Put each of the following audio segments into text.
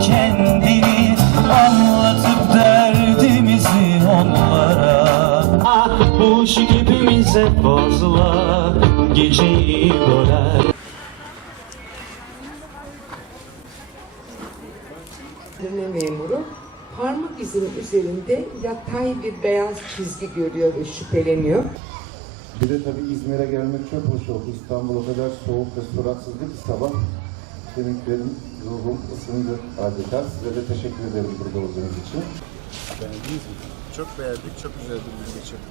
kendini anlatıp derdimizi onlara. Ah bu ışık hepimize fazla geceyi Denetme memuru parmak izinin üzerinde yatay bir beyaz çizgi görüyor ve şüpheleniyor. Bir de tabii İzmir'e gelmek çok hoş oldu. İstanbul o kadar soğuk ve suratsızdı ki sabah. Kemiklerim, ruhum ısındı adeta. Size de teşekkür ederim burada olduğunuz için. Beğendiniz mi? Çok beğendik. Çok güzel bir gün geçirdik.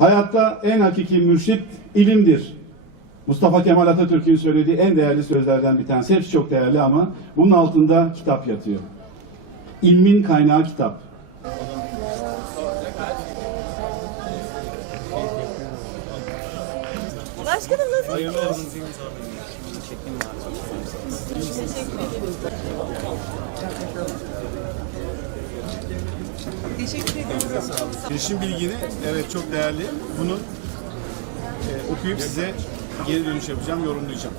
Hayatta en hakiki mürşit ilimdir. Mustafa Kemal Atatürk'ün söylediği en değerli sözlerden bir tanesi. Hepsi çok değerli ama bunun altında kitap yatıyor. İlmin kaynağı kitap. Girişim bilgini evet çok değerli. Bunu e, okuyup size geri dönüş yapacağım, yorumlayacağım.